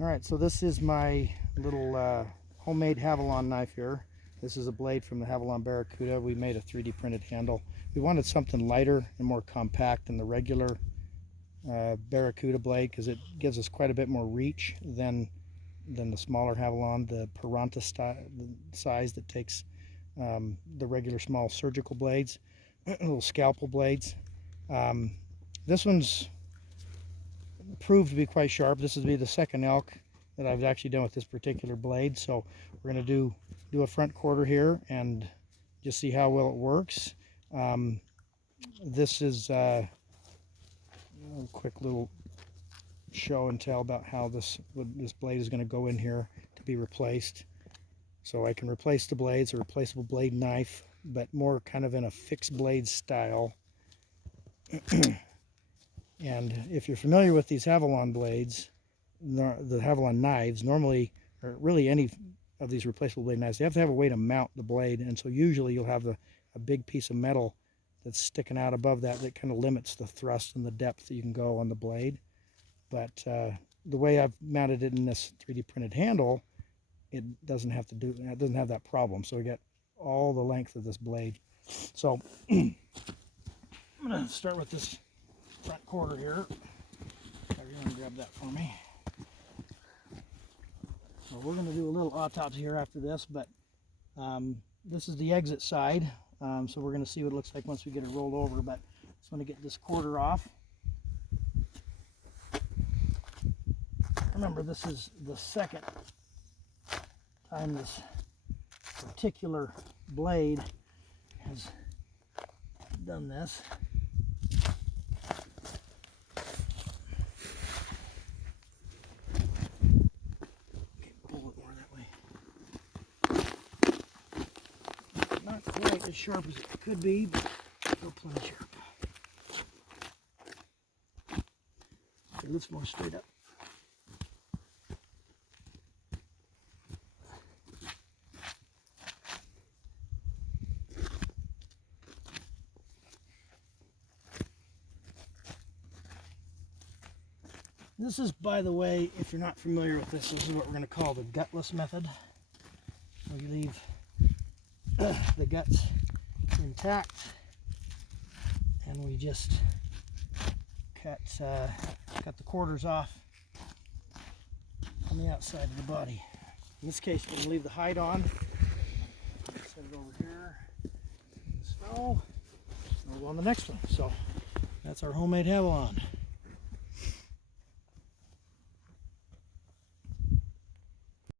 Alright, so this is my little homemade Havalon knife here. This is a blade from the Havalon Baracuta. We made a 3D printed handle. We wanted something lighter and more compact than the regular Baracuta blade because it gives us quite a bit more reach than the smaller Havalon, the Piranta size that takes the regular small surgical blades, little scalpel blades. This one's proved to be quite sharp. This will be the second elk that I've actually done with this particular blade, so we're going to do a front quarter here and just see how well it works. This is a quick little show and tell about how this blade is going to go in here to be replaced. So I can replace the blades, a replaceable blade knife, but more kind of in a fixed blade style. And if you're familiar with these Havalon blades, the Havalon knives, normally, or really any of these replaceable blade knives, they have to have a way to mount the blade, and so usually you'll have a big piece of metal that's sticking out above that kind of limits the thrust and the depth that you can go on the blade. But the way I've mounted it in this 3D printed handle, it doesn't have that problem. So we get all the length of this blade. So I'm going to start with this front quarter here. Everyone grab that for me. So we're going to do a little autopsy here after this, but this is the exit side. So we're going to see what it looks like once we get it rolled over, but I just want to get this quarter off. Remember, this is the second time this particular blade has done this. Okay, pull it more that way. Not quite as sharp as it could be, but still plenty sharp. Okay, let's more straight up. This is, by the way, if you're not familiar with this, this is what we're going to call the gutless method. We leave the guts intact, and we just cut the quarters off on the outside of the body. In this case, we're going to leave the hide on. Set it over here in the snow. We'll go on the next one. So that's our homemade Havalon.